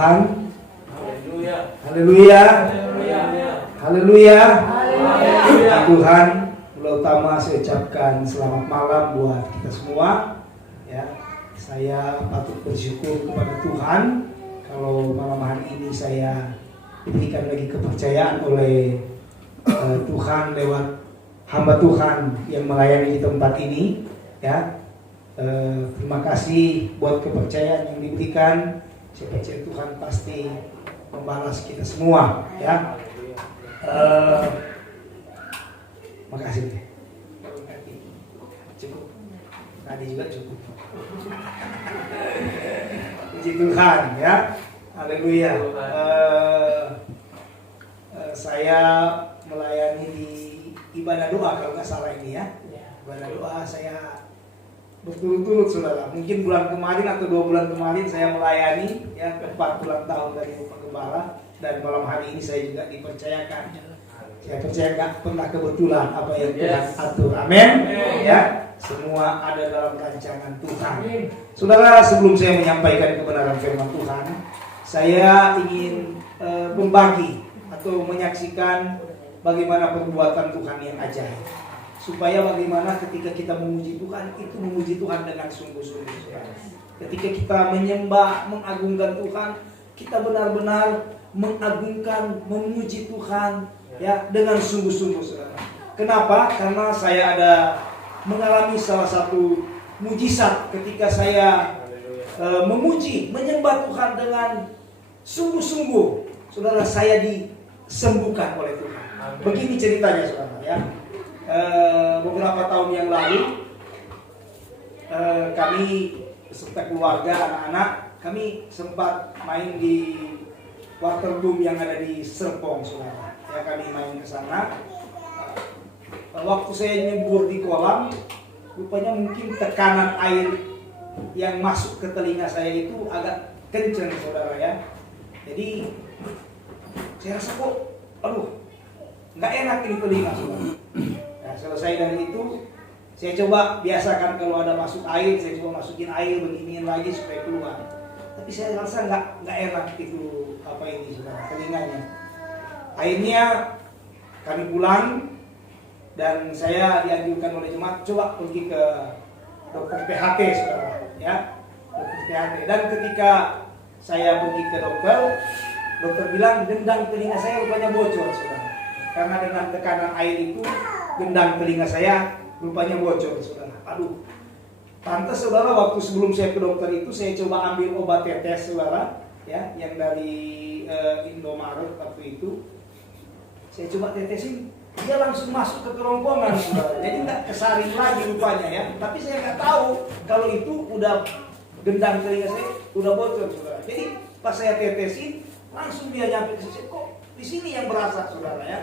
Tuhan. Haleluya. Haleluya. Haleluya. Haleluya. Tuhan, mula utama saya ucapkan selamat malam buat kita semua. Ya, saya patut bersyukur kepada Tuhan kalau malam hari ini saya diberikan lagi kepercayaan oleh Tuhan lewat hamba Tuhan yang melayani di tempat ini. Ya, terima kasih buat kepercayaan yang diberikan. Saya percaya Tuhan pasti membalas kita semua. Ya, makasih. Cukup. Tadi juga cukup. Puji Tuhan, ya. Haleluya. Saya melayani di ibadah doa kalau nggak salah ini, ya. Ibadah doa saya berturut-turut, saudara. Mungkin bulan kemarin atau 2 bulan kemarin saya melayani, ya, 4 bulan tahun dari Bapak Gembala, dan malam hari ini saya juga dipercayakan. Saya percaya nggak pernah kebetulan apa yang Tuhan atur. Amin. Ya, semua ada dalam rancangan Tuhan. Saudara, sebelum saya menyampaikan kebenaran firman Tuhan, saya ingin membagi atau menyaksikan bagaimana perbuatan Tuhan yang ajaib. Supaya bagaimana ketika kita memuji Tuhan, itu memuji Tuhan dengan sungguh-sungguh. Ketika kita menyembah, mengagungkan Tuhan, kita benar-benar mengagungkan, memuji Tuhan, ya, dengan sungguh-sungguh, saudara. Kenapa? Karena saya ada mengalami salah satu mujizat ketika saya memuji, menyembah Tuhan dengan sungguh-sungguh. Saudara, saya disembuhkan oleh Tuhan. Begini ceritanya, saudara, ya. Beberapa tahun yang lalu kami beserta keluarga, anak-anak, kami sempat main di waterboom yang ada di Serpong, saudara. Ya, kami main ke sana. Waktu saya nyebur di kolam, rupanya mungkin tekanan air yang masuk ke telinga saya itu agak kencang, saudara, ya. Jadi saya rasa kok, aduh, nggak enak ini telinga, saudara. Nah, selesai dari itu, saya coba biasakan kalau ada masuk air, saya coba masukin air, beginiin lagi supaya keluar. Tapi saya rasa nggak enak itu apa ini, saudara, telinganya. Akhirnya kami pulang dan saya dianjurkan oleh jemaat coba pergi ke dokter PHT, saudara, ya, dokter PHT. Dan ketika saya pergi ke dokter bilang gendang telinga saya rupanya bocor, saudara. Karena dengan tekanan air itu gendang telinga saya rupanya bocor, saudara. Aduh, pantas, saudara, waktu sebelum saya ke dokter itu saya coba ambil obat tetes, saudara, ya, yang dari Indomaret waktu itu. Saya coba tetesin, dia langsung masuk ke kerongkongan, saudara. Jadi nggak kesaring lagi rupanya, ya. Tapi saya nggak tahu kalau itu udah gendang telinga saya udah bocor, saudara. Jadi pas saya tetesin, langsung dia nyampe ke saya, kok di sini yang berasa, saudara, ya.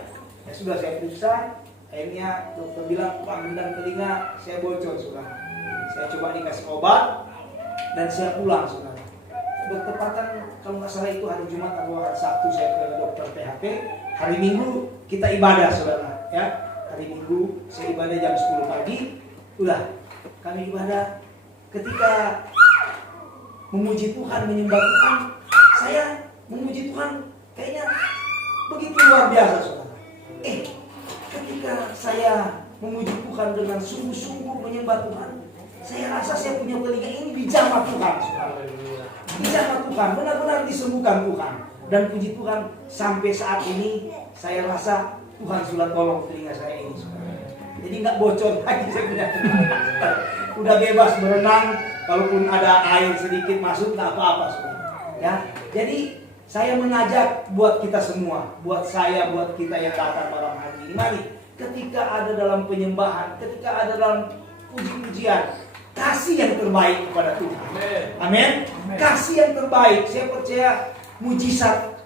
Ya sudah, saya periksa, akhirnya dokter bilang, Pak, gendang telinga saya bocor, saudara. Saya coba dikasih obat dan saya pulang, saudara. Bertepatan kalau nggak salah itu hari Jumat atau hari Sabtu saya ke dokter PHP. Hari Minggu kita ibadah, saudara, ya. Hari Minggu saya ibadah jam 10 pagi. Udah, kami ibadah. Ketika memuji Tuhan, menyembah Tuhan, saya memuji Tuhan kayaknya begitu luar biasa, saudara. Ketika saya memuji Tuhan dengan sungguh-sungguh menyembah Tuhan, saya rasa saya punya telinga ini dijamah Tuhan, saudara. Dijamah Tuhan, benar-benar disembuhkan Tuhan. Dan puji Tuhan, sampai saat ini saya rasa Tuhan sudah tolong telinga saya ini, saudara. Jadi nggak bocor lagi saya punya telinga. Udah bebas berenang, kalaupun ada air sedikit masuk nggak apa-apa, saudara. Ya, jadi saya mengajak buat kita semua, buat saya, buat kita yang datang malam hari ini, mari ketika ada dalam penyembahan, ketika ada dalam puji-pujian, kasih yang terbaik kepada Tuhan. Amin. Kasih yang terbaik. Saya percaya mujizat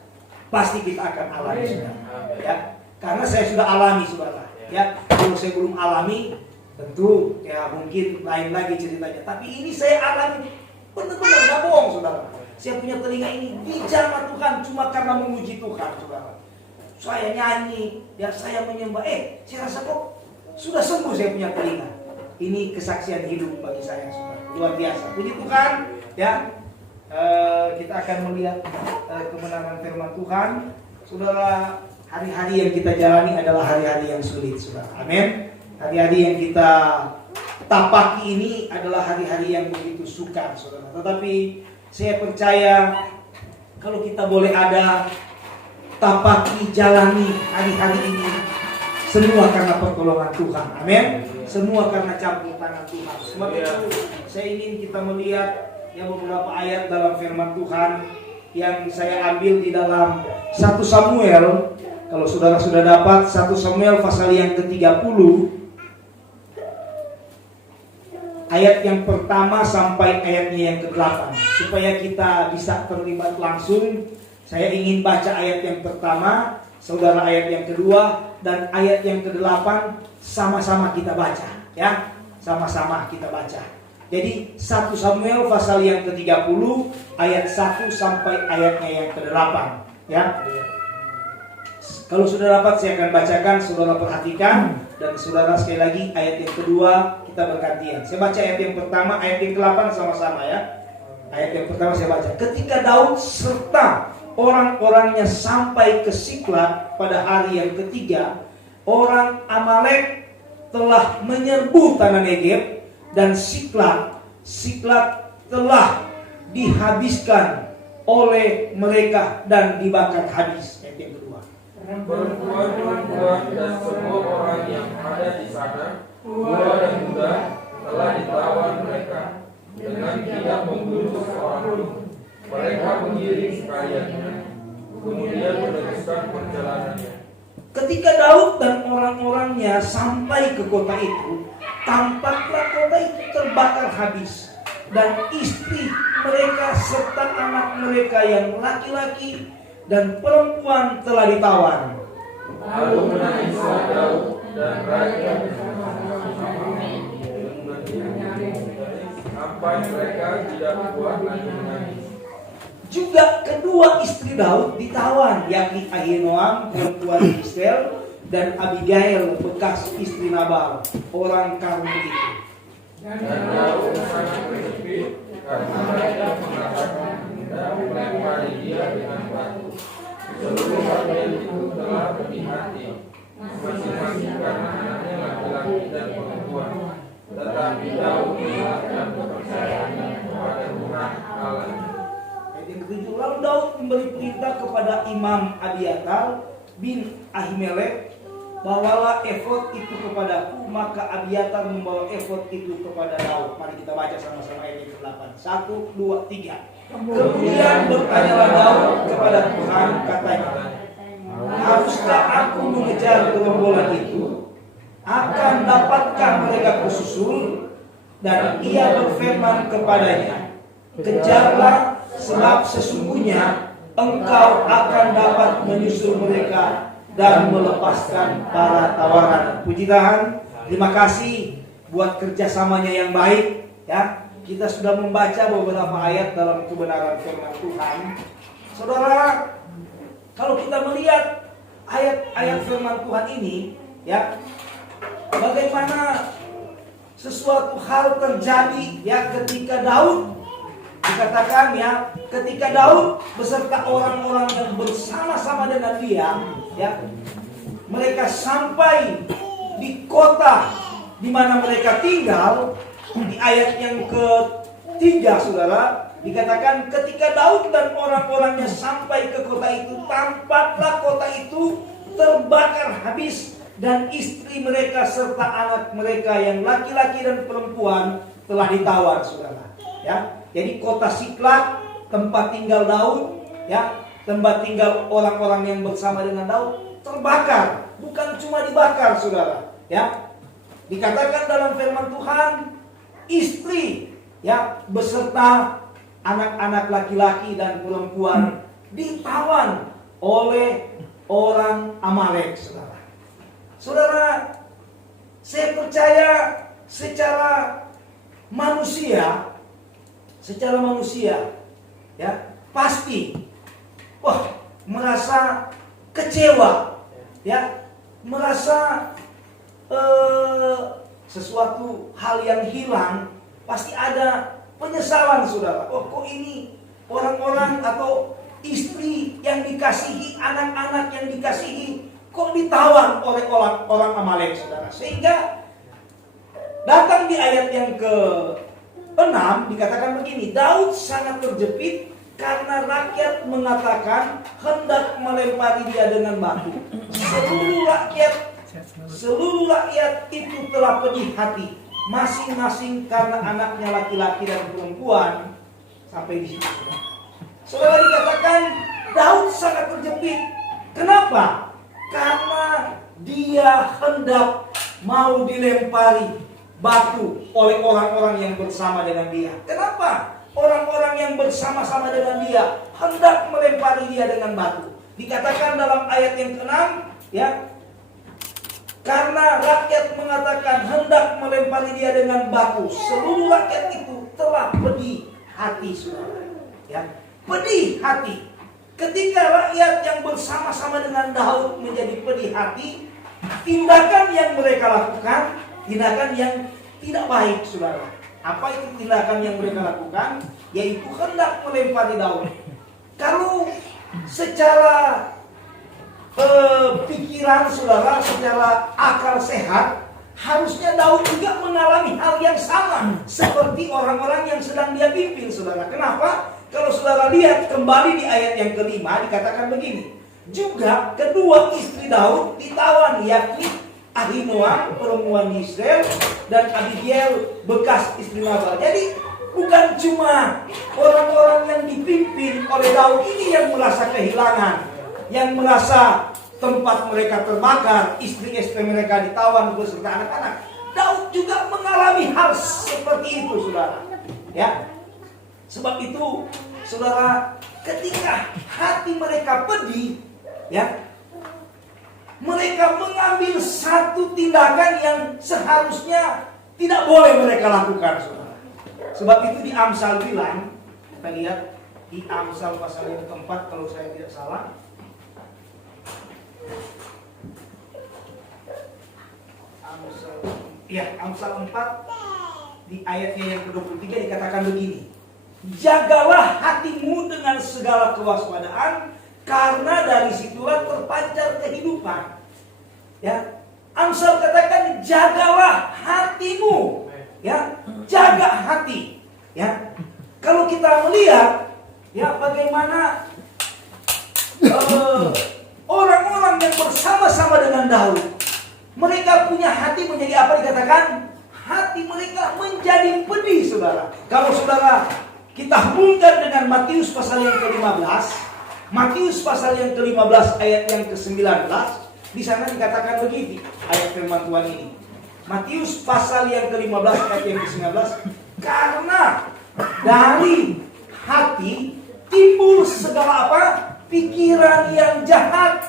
pasti kita akan alami, saudara. Ya, karena saya sudah alami, saudara. Ya, kalau saya belum alami, tentu ya mungkin lain lagi ceritanya. Tapi ini saya alami, benar-benar nggak bohong, saudara. Saya punya telinga ini dijamah Tuhan cuma karena memuji Tuhan, saudara. Saya nyanyi, ya, saya menyembah. Saya rasa kok sudah sembuh saya punya telinga. Ini kesaksian hidup bagi saya, saudara. Luar biasa. Puji Tuhan, ya. kita akan melihat kebenaran firman Tuhan. Saudara, hari-hari yang kita jalani adalah hari-hari yang sulit, saudara. Amin. Hari-hari yang kita tapaki ini adalah hari-hari yang begitu sukar, saudara. Tetapi saya percaya kalau kita boleh ada tapaki, jalani hari-hari ini, semua karena pertolongan Tuhan. Amin. Semua karena campur tangan Tuhan. Sebab itu saya ingin kita melihat beberapa ayat dalam firman Tuhan yang saya ambil di dalam 1 Samuel. Kalau saudara sudah dapat 1 Samuel pasal yang ke-30, ayat yang pertama sampai ayatnya yang ke-8. Supaya kita bisa terlibat langsung, saya ingin baca ayat yang pertama, saudara ayat yang kedua, dan ayat yang ke-8 sama-sama kita baca, ya. Sama-sama kita baca. Jadi 1 Samuel pasal yang ke-30 ayat 1 sampai ayatnya yang ke-8, ya. Kalau sudah dapat saya akan bacakan, saudara perhatikan, dan saudara sekali lagi ayat yang kedua kita bergantian. Saya baca ayat yang pertama, ayat yang ke-8 sama-sama, ya. Ayat yang pertama saya baca. Ketika Daud serta orang-orangnya sampai ke Siklag pada hari yang ketiga, orang Amalek telah menyerbu tanah Negeb dan Siklag telah dihabiskan oleh mereka dan dibakar habis. Ayat yang kedua. Perempuan-perempuan dan semua orang yang ada di sana, tua dan muda, telah ditawan mereka dengan tidak membunuh seorang pun. Mereka mengiring sekaliannya, kemudian meneruskan perjalanannya. Ketika Daud dan orang-orangnya sampai ke kota itu, tampaklah kota itu terbakar habis, dan istri mereka serta anak mereka yang laki-laki dan perempuan telah ditawan. Lalu menangislah Daud dan raja sampai mereka tidak kuat lagi menangis. Juga kedua istri Daud ditawan, yakni Ahinoam perempuan Israel dan Abigail bekas istri Nabal orang Karmel itu. Dan Daud sangat bersedih karena mereka mengatakan hendak melempari dia dengan batu. Seluruh bagian itu telah berhati hati, masing-masing karena anaknya laki-laki dan perempuan. Tetapi Daud meninggalkan kepercayaannya kepada Tuhan Allah. Yang ketujuh, lalu Daud memberi perintah kepada Imam Abiatar bin Ahimelek, bawalah efod itu kepadaku. Maka Abiatar membawa efod itu kepada Daud. Mari kita baca sama-sama ayat yang ke-8. 1, 2, 3. Kemudian bertanyalah Daud kepada Tuhan, katanya, haruskah aku mengejar gerombolan itu? Akan dapatkah mereka kususul? Dan ia berfirman kepadanya, kejarlah, sebab sesungguhnya engkau akan dapat menyusul mereka dan melepaskan para tawanan. Puji Tuhan, terima kasih buat kerjasamanya yang baik, ya. Kita sudah membaca beberapa ayat dalam kebenaran firman Tuhan. Saudara, kalau kita melihat ayat-ayat firman Tuhan ini, ya, bagaimana sesuatu hal terjadi, ya, ketika Daud dikatakan, ya, ketika Daud beserta orang-orang yang bersama-sama dengan dia, ya, mereka sampai di kota di mana mereka tinggal. Di ayat yang ketiga, saudara, dikatakan ketika Daud dan orang-orangnya sampai ke kota itu, tampaklah kota itu terbakar habis, dan istri mereka serta anak mereka yang laki-laki dan perempuan telah ditawan, saudara. Ya, jadi kota Siklag, tempat tinggal Daud, ya, tempat tinggal orang-orang yang bersama dengan Daud, terbakar. Bukan cuma dibakar, saudara. Ya, dikatakan dalam firman Tuhan, istri, ya, beserta anak-anak laki-laki dan perempuan ditawan oleh orang Amalek, saudara. Saudara, saya percaya secara manusia, ya, pasti, merasa kecewa, ya, merasa sesuatu hal yang hilang, pasti ada penyesalan, saudara. Kok ini orang-orang atau istri yang dikasihi, anak-anak yang dikasihi, kok ditawan oleh orang Amalek, saudara. Sehingga datang di ayat yang ke-6 dikatakan begini, Daud sangat terjepit karena rakyat mengatakan hendak melempari dia dengan batu. Seluruh rakyat itu telah pedih hati, masing-masing karena anaknya laki-laki dan perempuan. Sampai di situ. Saudara, dikatakan Daud sangat terjepit. Kenapa? Karena dia hendak mau dilempari batu oleh orang-orang yang bersama dengan dia. Kenapa? Orang-orang yang bersama-sama dengan dia hendak melempari dia dengan batu. Dikatakan dalam ayat yang ke-6, ya, karena rakyat mengatakan hendak melempari dia dengan batu, seluruh rakyat itu telah pedih hati, saudara. Ya, pedih hati. Ketika rakyat yang bersama-sama dengan Daud menjadi pedih hati, tindakan yang mereka lakukan, tindakan yang tidak baik, saudara. Apa itu tindakan yang mereka lakukan? Yaitu hendak melempari Daud. Kalau secara pikiran, saudara, secara akal sehat, harusnya Daud juga mengalami hal yang sama seperti orang-orang yang sedang dia pimpin, saudara. Kenapa? Kalau saudara lihat kembali di ayat yang ke-5 dikatakan begini. Juga kedua istri Daud ditawan, yakni Ahinoam, perempuan Israel, dan Abigail, bekas istri Nabal. Jadi bukan cuma orang-orang yang dipimpin oleh Daud ini yang merasa kehilangan, yang merasa tempat mereka terbakar, istri-istri mereka ditawan beserta anak-anak. Daud juga mengalami hal seperti itu, saudara. Ya, sebab itu, saudara, ketika hati mereka pedih, ya, mereka mengambil satu tindakan yang seharusnya tidak boleh mereka lakukan, saudara. Sebab itu di Amsal bilang, kita lihat di Amsal pasal yang keempat kalau saya tidak salah. Amsal 4 di ayatnya yang ke-23 dikatakan begini. Jagalah hatimu dengan segala kewaspadaan, karena dari situlah terpancar kehidupan. Ya, Amsal katakan jagalah hatimu. Ya, jaga hati. Ya, kalau kita melihat, ya, bagaimana orang-orang yang bersama-sama dengan Daud, mereka punya hati menjadi apa dikatakan? Hati mereka menjadi pedih, saudara. Kalau saudara kita hubungkan dengan Matius pasal yang ke-15, Matius pasal yang ke-15 ayat yang ke-19, di sana dikatakan begini, ayat firman Tuhan ini. Matius pasal yang ke-15 ayat yang ke-19, karena dari hati timbul segala apa? Pikiran yang jahat.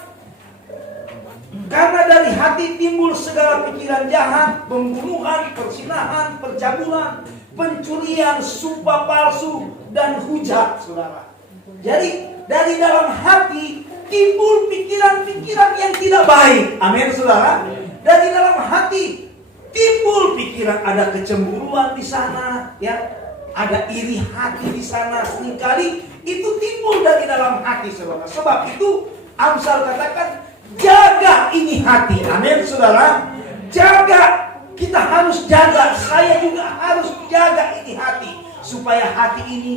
Karena dari hati timbul segala pikiran jahat, pembunuhan, persinahan, percabulan, pencurian, sumpah palsu, dan hujat, saudara. Jadi dari dalam hati timbul pikiran-pikiran yang tidak baik. Amin, saudara. Dari dalam hati timbul pikiran, ada kecemburuan di sana, ya, ada iri hati di sana. Seringkali itu timbul dari dalam hati, saudara. Sebab itu Amsal katakan jaga ini hati. Amin, saudara. Jaga. Kita harus jaga. Saya juga harus jaga ini hati, supaya hati ini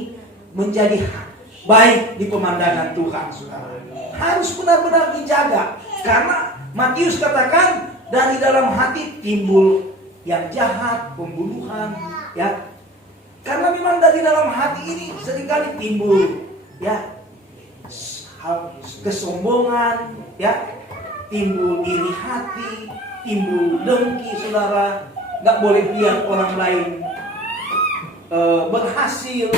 menjadi baik di pemandangan Tuhan, saudara. Harus benar-benar dijaga. Karena Matius katakan dari dalam hati timbul yang jahat, pembunuhan, ya. Karena memang dari dalam hati ini seringkali timbul, ya, hal kesombongan, ya, timbul iri hati, timbul dengki, saudara. Nggak boleh lihat orang lain berhasil,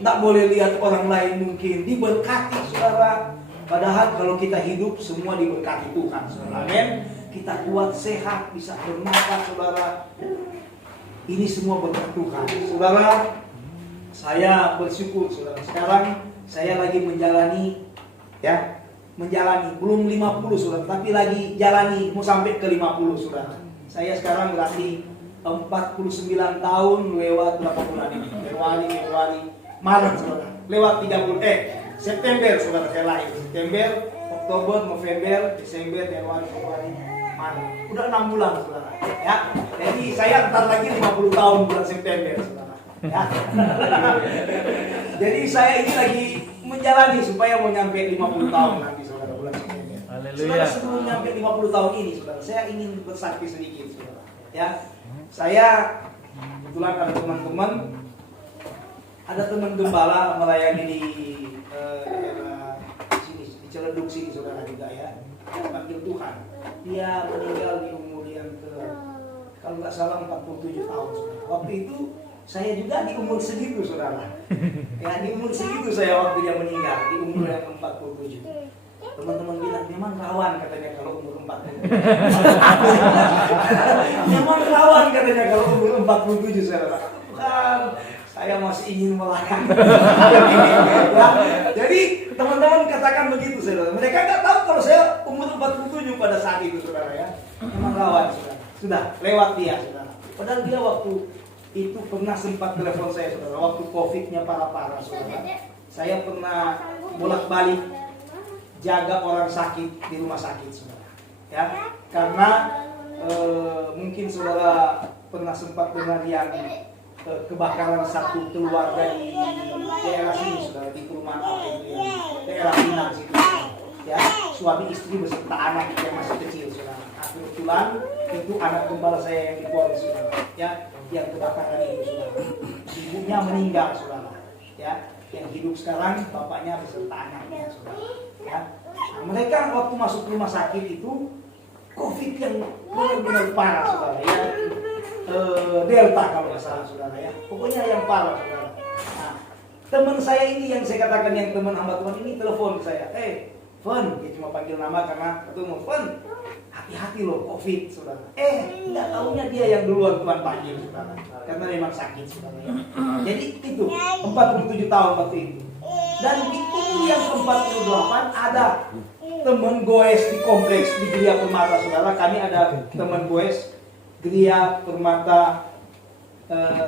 nggak boleh lihat orang lain mungkin diberkati, saudara. Padahal kalau kita hidup semua diberkati Tuhan, saudara. Amin. Kita kuat, sehat, bisa bernafas, saudara. Ini semua berkat Tuhan, saudara. Saya bersyukur, saudara. Sekarang saya lagi menjalani, ya, belum 50, saudara, tapi lagi jalani mau sampai ke 50, saudara. Saya sekarang berarti 49 tahun lewat berapa bulan ini? Februari Maret saudara, lewat 30 September saudara saya lahir. September, Oktober, November, Desember, Januari, Februari, Maret. Udah 6 bulan saudara. Ya, jadi saya ntar lagi 50 tahun bulan September saudara. Ya. Jadi saya ini lagi menjalani supaya mau nyampe 50 tahun nanti saudara bulan September. Saudara, sebelum nyampe 50 tahun ini saudara, saya ingin bersaksi sedikit saudara. Ya, saya kebetulan ada teman gembala melayani di daerah sini, di Ciledug sini saudara juga ya. Panggil Tuhan. Dia meninggal di umur yang kalau nggak salah 47 tahun saudara. Waktu itu saya juga di umur segitu saudara. Ya, di umur segitu saya waktu dia meninggal, di umur yang 47. Teman-teman bilang memang rawan katanya kalau umur 47. Memang rawan katanya kalau umur 47 saudara. Bukan, saya masih ingin melayani. Ya, jadi teman-teman katakan begitu saudara. Mereka nggak tahu kalau saya umur 47 pada saat itu saudara ya. Memang rawan saudara. Sudah lewat dia saudara. Padahal dia waktu itu pernah sempat telepon saya saudara. Waktu COVID-nya parah-parah saudara. Saya pernah bolak-balik jaga orang sakit di rumah sakit saudara. Ya, karena mungkin saudara pernah sempat dengar yang kebakaran satu keluarga di daerah sini saudara, di perumahan apa itu ya, daerah Pinang situ. Ya, suami istri beserta anak yang masih kecil saudara. Nah, kebetulan itu anak gembala saya yang di Polres saudara. Ya, yang kebakaran itu saudara. Ibunya meninggal saudara. Ya, yang hidup sekarang bapaknya beserta anaknya saudara. Ya, nah, mereka waktu masuk rumah sakit itu COVID yang benar-benar parah saudara ya. Delta kalau nggak salah saudara ya. Pokoknya yang parah saudara. Nah, teman saya ini yang saya katakan yang teman hamba Tuhan ini telepon ke saya. Fon, dia cuma panggil nama karena ketemu. Fon, hati-hati loh COVID saudara. Nggak taunya dia yang duluan Tuhan panggil saudara. Karena memang sakit saudara ya. Jadi itu 47 tahun waktu itu. Dan di umur yang ke-48 ada teman goes di kompleks di Geria Permata saudara. Kami ada teman goes Geria Permata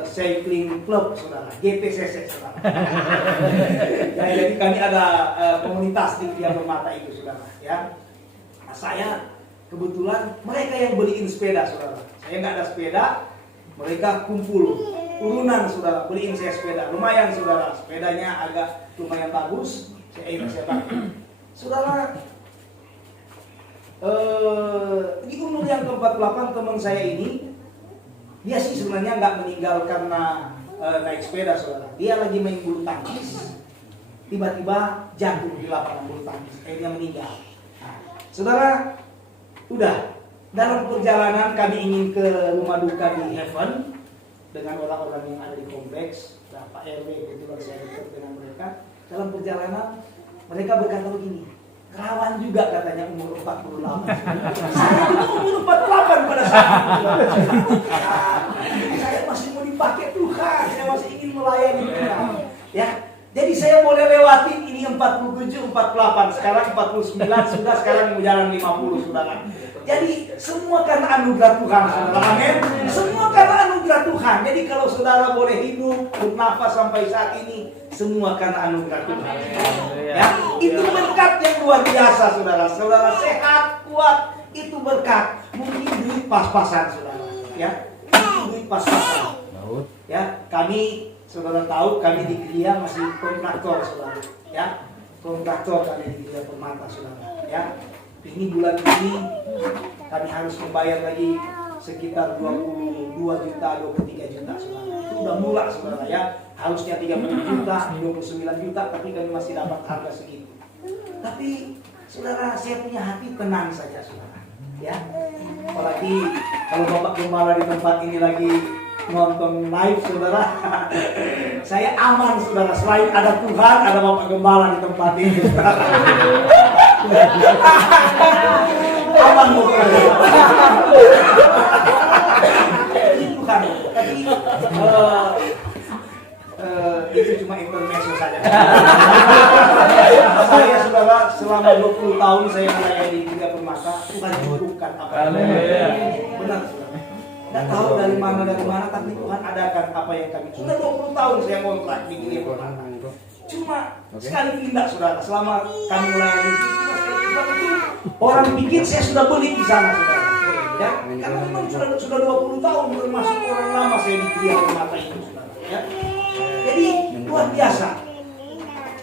Cycling Club saudara, GPCC saudara. Ya, jadi kami ada komunitas di Geria Permata itu saudara ya. Nah, saya kebetulan mereka yang beliin sepeda saudara. Saya nggak ada sepeda, mereka kumpul urunan saudara, beliin saya sepeda. Lumayan saudara, sepedanya agak lumayan bagus. Saya pakai. Saudara, di umur yang ke-48 teman saya ini, dia sih sebenarnya nggak meninggal karena naik sepeda saudara. Dia lagi main bulu tangkis, tiba-tiba jatuh di lapangan bulu tangkis, akhirnya meninggal. Nah, saudara, udah dalam perjalanan kami ingin ke rumah duka di Heaven dengan orang-orang yang ada di kompleks. Nah, Pak RW kebetulan saya dekat dengan mereka. Dalam perjalanan mereka berkata begini, rawan juga katanya umur 48. Saya juga umur 48 pada saat itu. Saya masih mau dipakai Tuhan, saya masih ingin melayani Tuhan. Ya, jadi saya boleh lewatin ini 47, 48, sekarang 49, sudah sekarang berjalan 50 saudara. Jadi semua karena anugerah Tuhan saudara. Amin. Semua karena anugerah Tuhan. Jadi kalau saudara boleh hidup, bernafas sampai saat ini, semua karena anugerah Tuhan. Ya, itu berkat yang luar biasa saudara. Saudara sehat, kuat, itu berkat. Mungkin duit pas-pasan saudara. Ya, itu duit pas-pasan. Ya, kami saudara tahu kami di Geria masih kontraktor saudara. Ya, kontraktor kami di Geria Permata saudara. Ya, ini bulan ini kami harus membayar lagi sekitar 22 juta, 23 juta saudara. Itu udah murah saudara ya. Harusnya 30 juta, 29 juta, tapi kami masih dapat harga segitu. Tapi saudara, saya punya hati tenang saja saudara. Ya, apalagi kalau Bapak Gembala di tempat ini lagi nonton live saudara, saya aman saudara. Selain ada Tuhan, ada Bapak Gembala di tempat ini. Aman bukan? Itu kan, tapi itu cuma intermezzo saja. Saya saudara selama 20 tahun saya melayani di Geria Permata, Tuhan cukupkan apa yang benar saudara. Nggak tahu dari mana, tapi Tuhan adakan apa yang kami. Sudah 20 tahun saya ngontrak di Giliwung. Cuma sekali pindah saudara, selama kami melayani di situ, itu orang pikir saya sudah beli di sana saudara. Ya, karena memang sudah 20 tahun termasuk orang lama saya di Giliwung mata itu saudara. Ya. Jadi luar biasa.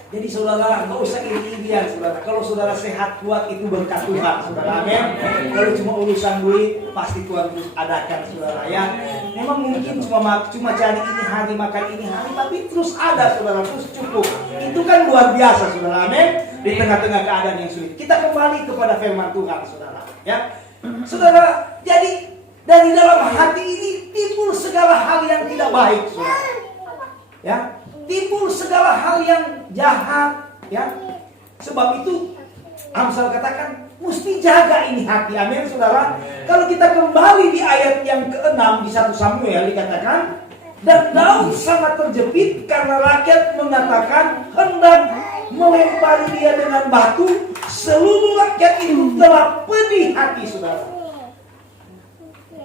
Jadi saudara, nggak usah iri-irian saudara. Kalau saudara sehat kuat itu berkat Tuhan saudara. Amin. Kalau cuma urusan duit pasti Tuhan terus adakan saudara ya. Memang mungkin cuma cari ini hari makan ini hari, tapi terus ada saudara, terus cukup. Itu kan luar biasa saudara. Amin. Di tengah-tengah keadaan yang sulit. Kita kembali kepada firman Tuhan saudara. Ya, saudara. Jadi dari dalam hati ini timbul segala hal yang tidak baik saudara. Ya. Timbul segala hal yang jahat, ya. Sebab itu Amsal katakan mesti jaga ini hati. Amin, saudara. Kalau kita kembali di ayat yang ke-6 di 1 Samuel dikatakan, dan Daud sangat terjepit karena rakyat mengatakan hendak melempari dia dengan batu. Seluruh rakyat itu telah pedih hati, saudara.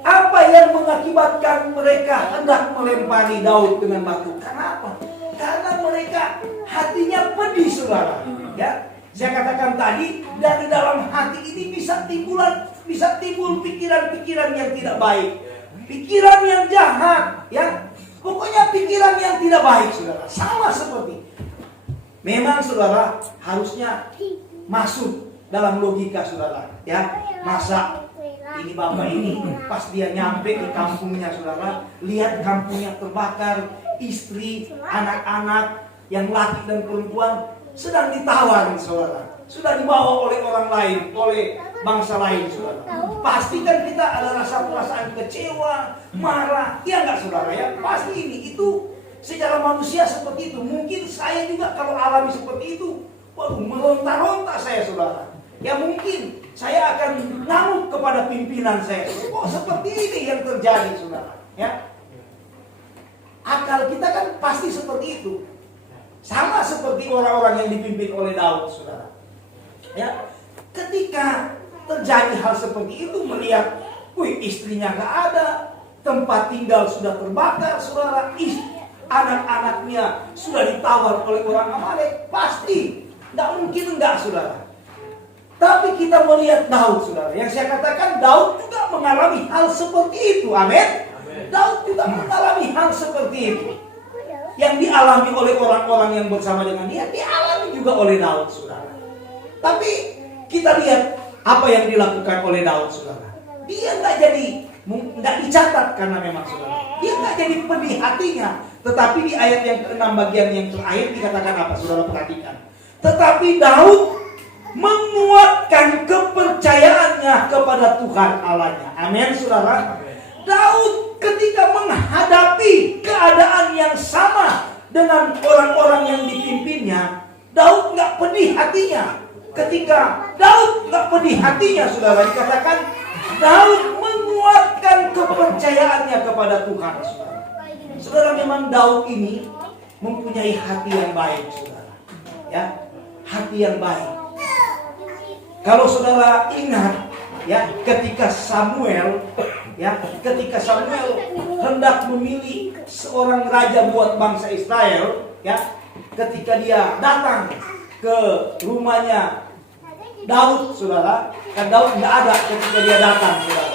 Apa yang mengakibatkan mereka hendak melempari Daud dengan batu? Karena apa? Karena mereka hatinya pedih saudara. Ya, saya katakan tadi dari dalam hati ini bisa timbul pikiran-pikiran yang tidak baik, pikiran yang jahat, ya. Pokoknya pikiran yang tidak baik saudara. Sama seperti. Memang saudara harusnya masuk dalam logika saudara. Ya, masa ini bapak ini pas dia nyampe di kampungnya saudara, lihat kampungnya terbakar. Istri, anak-anak yang laki dan perempuan sedang ditawar saudara, sudah dibawa oleh orang lain, oleh bangsa lain saudara. Pasti kan kita ada rasa perasaan kecewa, marah, ya enggak saudara ya? Pasti itu secara manusia seperti itu. Mungkin saya juga kalau alami seperti itu, waduh meronta-ronta saya saudara. Ya mungkin saya akan ngamuk kepada pimpinan saya. Kok seperti ini yang terjadi saudara? Ya. Akal kita kan pasti seperti itu. Sama seperti orang-orang yang dipimpin oleh Daud, saudara. Ya, ketika terjadi hal seperti itu, melihat, istrinya nggak ada, tempat tinggal sudah terbakar, saudara, anak-anaknya sudah ditawar oleh orang Amalek, pasti nggak mungkin enggak, saudara. Tapi kita melihat Daud, saudara. Yang saya katakan, Daud juga mengalami hal seperti itu, amin. Daud juga mengalami hal seperti itu. Yang dialami oleh orang-orang yang bersama dengan dia, dialami juga oleh Daud, saudara. Tapi kita lihat apa yang dilakukan oleh Daud, saudara. Dia nggak dicatat karena memang saudara. Dia nggak jadi pedih hatinya. Tetapi di ayat yang ke-6 bagian yang terakhir dikatakan apa, saudara perhatikan. Tetapi Daud menguatkan kepercayaannya kepada Tuhan Allahnya. Amin, saudara. Daud ketika menghadapi keadaan yang sama dengan orang-orang yang dipimpinnya, Daud nggak pedih hatinya. Ketika Daud nggak pedih hatinya, saudara, dikatakan Daud menguatkan kepercayaannya kepada Tuhan, saudara. Saudara, memang Daud ini mempunyai hati yang baik, saudara. Ya, hati yang baik. Kalau saudara ingat, ya, ketika Samuel hendak memilih seorang raja buat bangsa Israel, ya, ketika dia datang ke rumahnya Daud, saudara, kan Daud nggak ada ketika dia datang, saudara.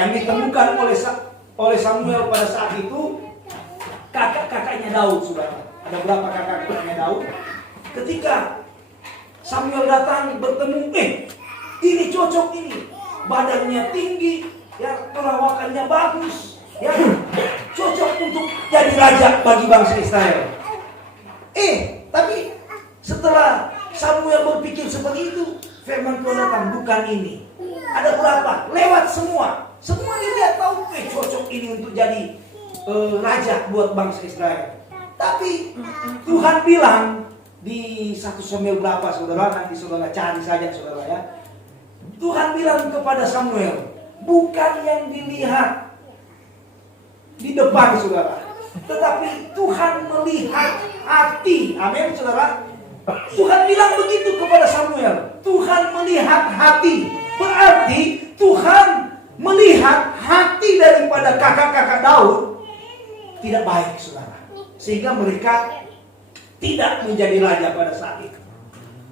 Yang ditemukan oleh Samuel pada saat itu kakak-kakaknya Daud, saudara. Ada berapa kakak-kakaknya Daud? Ketika Samuel datang bertemu, ini cocok ini, badannya tinggi, ya, perawakannya bagus, ya, cocok untuk jadi raja bagi bangsa Israel. Tapi setelah Samuel berpikir seperti itu, firman Tuhan datang, bukan ini. Ada berapa? Lewat semua. Semua dilihat tahu, cocok ini untuk jadi raja buat bangsa Israel. Tapi Tuhan bilang di 1 Samuel berapa, saudara? Nanti saudara cari saja, saudara, ya. Tuhan bilang kepada Samuel, bukan yang dilihat di depan, saudara, tetapi Tuhan melihat hati. Amin, saudara. Tuhan bilang begitu kepada Samuel. Tuhan melihat hati. Berarti Tuhan melihat hati daripada tidak baik, saudara. Sehingga mereka tidak menjadi raja pada saat itu.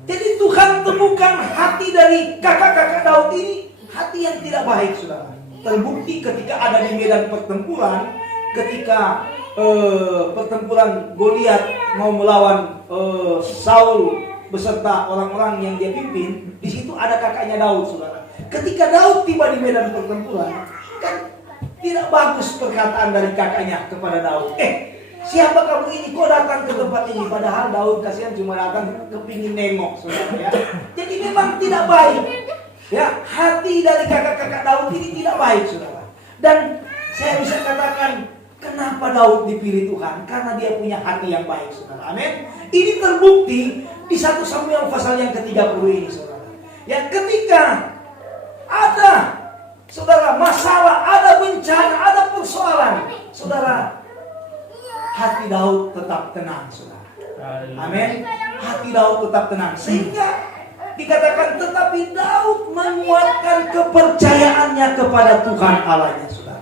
Jadi Tuhan temukan hati dari kakak-kakak Daud ini, hati yang tidak baik, saudara. Terbukti ketika ada di medan pertempuran, ketika pertempuran Goliat mau melawan Saul beserta orang-orang yang dia pimpin. Di situ ada kakaknya Daud, saudara. Ketika Daud tiba di medan pertempuran, kan tidak bagus perkataan dari kakaknya kepada Daud. Siapa kamu ini? Kok datang ke tempat ini? Padahal Daud kasihan cuma datang kepingin nengok, saudara, ya. Jadi memang tidak baik. Ya, hati dari kakak-kakak Daud ini tidak baik, saudara. Dan saya bisa katakan, kenapa Daud dipilih Tuhan? Karena dia punya hati yang baik, saudara. Amin. Ini terbukti di 1 Samuel pasal yang ke-30 ini, saudara. Ya, ketika ada, saudara, masalah, ada bencana, ada persoalan, saudara, hati Daud tetap tenang, saudara. Amin. Hati Daud tetap tenang. Sehingga dikatakan, tetapi Daud menguatkan kepercayaannya kepada Tuhan Allahnya, saudara.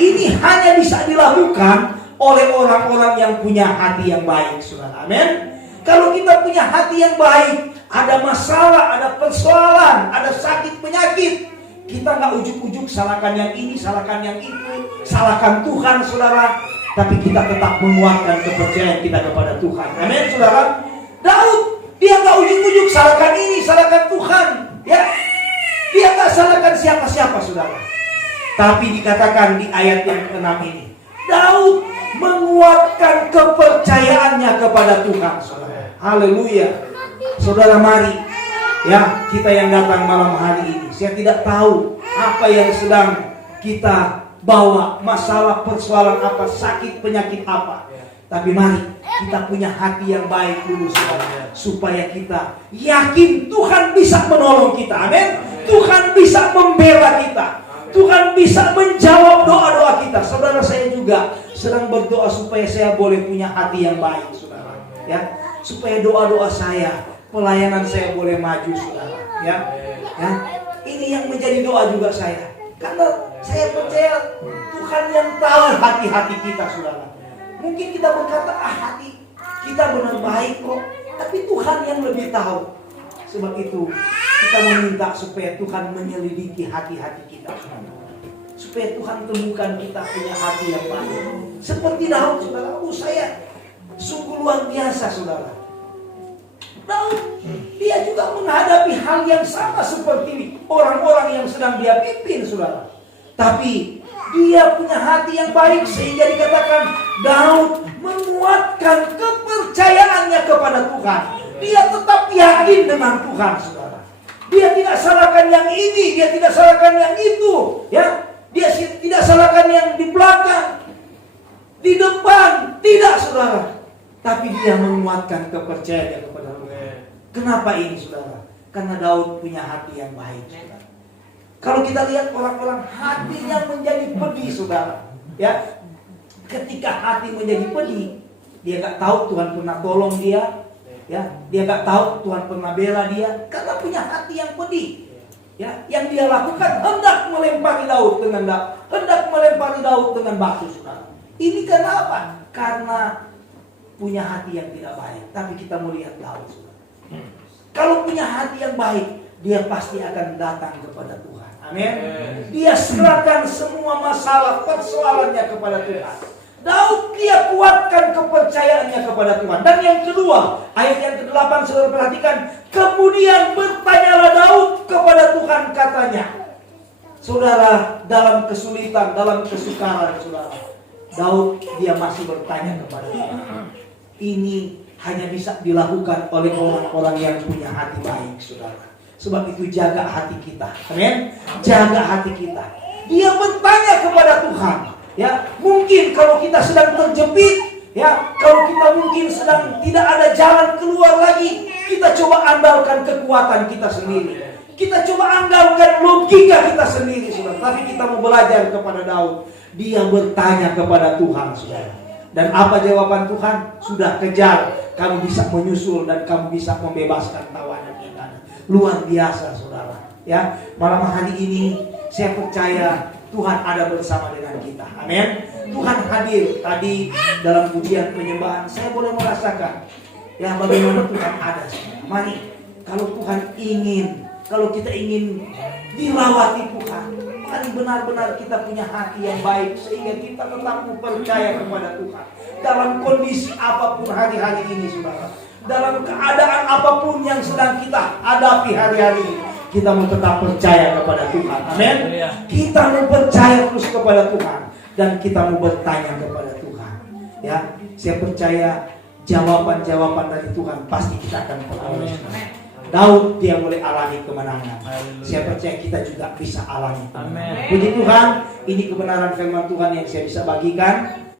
Ini hanya bisa dilakukan oleh orang-orang yang punya hati yang baik, saudara. Amin. Kalau kita punya hati yang baik, ada masalah, ada persoalan, ada sakit penyakit, kita nggak ujuk-ujuk salahkan yang ini, salahkan yang itu, salahkan Tuhan, saudara. Tapi kita tetap menguatkan kepercayaan kita kepada Tuhan. Amin, saudara. Daud, dia nggak ujuk-ujuk salahkan ini, salahkan Tuhan, ya. Dia nggak salahkan siapa-siapa, saudara. Tapi dikatakan di ayat yang ke-6 ini, Daud menguatkan kepercayaannya kepada Tuhan, saudara. Haleluya. Saudara, mari, ya, kita yang datang malam hari ini, saya tidak tahu apa yang sedang kita bawa, masalah, persoalan apa, sakit, penyakit apa. Tapi mari kita punya hati yang baik dulu, saudara, supaya kita yakin Tuhan bisa menolong kita. Amin. Tuhan bisa membela kita. Tuhan bisa menjawab doa-doa kita. Saudara, saya juga sedang berdoa supaya saya boleh punya hati yang baik, saudara. Ya, supaya doa-doa saya, pelayanan saya boleh maju, saudara. Ya, ya. Ini yang menjadi doa juga saya. Karena saya percaya Tuhan yang tahu hati-hati kita, saudara. Mungkin kita berkata, hati kita benar baik kok. Tapi Tuhan yang lebih tahu. Sebab itu kita meminta supaya Tuhan menyelidiki hati-hati kita, saudara. Supaya Tuhan temukan kita punya hati yang baik. Seperti Daud, saudara. Saya sungguh luar biasa, saudara. Daud, dia juga menghadapi hal yang sama seperti orang-orang yang sedang dia pimpin, saudara. Tapi dia punya hati yang baik, sehingga dikatakan Daud menguatkan kepercayaannya kepada Tuhan. Dia tetap yakin dengan Tuhan, saudara. Dia tidak salahkan yang ini, dia tidak salahkan yang itu, ya. Dia tidak salahkan yang di belakang, di depan, tidak, saudara. Tapi dia menguatkan kepercayaannya kepada Tuhan. Kenapa ini, saudara? Karena Daud punya hati yang baik, saudara. Kalau kita lihat orang-orang hatinya menjadi pedih, saudara, ya. Ketika hati menjadi pedih, dia gak tahu Tuhan pernah tolong dia, ya. Dia gak tahu Tuhan pernah bela dia, karena punya hati yang pedih, ya. Yang dia lakukan hendak melempari Daud dengan batu, saudara. Ini kenapa? Karena punya hati yang tidak baik. Tapi kita melihat Daud, saudara. Kalau punya hati yang baik, dia pasti akan datang kepada Tuhan. Amin. Dia serahkan semua masalah, persoalannya kepada Tuhan. Daud, dia kuatkan kepercayaannya kepada Tuhan. Dan yang kedua, ayat yang ke-8, saudara perhatikan. Kemudian bertanyalah Daud kepada Tuhan, katanya. Saudara, dalam kesulitan, dalam kesukaran, saudara, Daud, dia masih bertanya kepada Tuhan. Ini hanya bisa dilakukan oleh orang-orang yang punya hati baik, saudara. Sebab itu jaga hati kita. Amin. Jaga hati kita. Dia bertanya kepada Tuhan. Ya, mungkin kalau kita sedang terjepit, ya, kalau kita mungkin sedang tidak ada jalan keluar lagi, kita coba andalkan kekuatan kita sendiri. Kita coba andalkan logika kita sendiri, saudara. Tapi kita mau belajar kepada Daud. Dia bertanya kepada Tuhan, saudara. Dan apa jawaban Tuhan? Sudah kejar. Kamu bisa menyusul dan kamu bisa membebaskan tawanan kita. Luar biasa, saudara. Ya, malam hari ini saya percaya Tuhan ada bersama dengan kita. Amin. Tuhan hadir. Tadi dalam pujian penyembahan saya boleh merasakan ya bagaimana Tuhan ada. Mari kalau Tuhan ingin, kalau kita ingin dilawati Tuhan, mari benar-benar kita punya hati yang baik sehingga kita tetap percaya kepada Tuhan dalam kondisi apapun hari-hari ini, saudara. Dalam keadaan apapun yang sedang kita hadapi hari-hari ini, kita mau tetap percaya kepada Tuhan. Amin. Kita mau percaya terus kepada Tuhan dan kita mau bertanya kepada Tuhan. Ya, saya percaya jawaban-jawaban dari Tuhan pasti kita akan peroleh. Daud dia boleh alami kemenangan. Saya percaya kita juga bisa alami kemenangan. Puji Tuhan, ini kebenaran firman Tuhan yang saya bisa bagikan.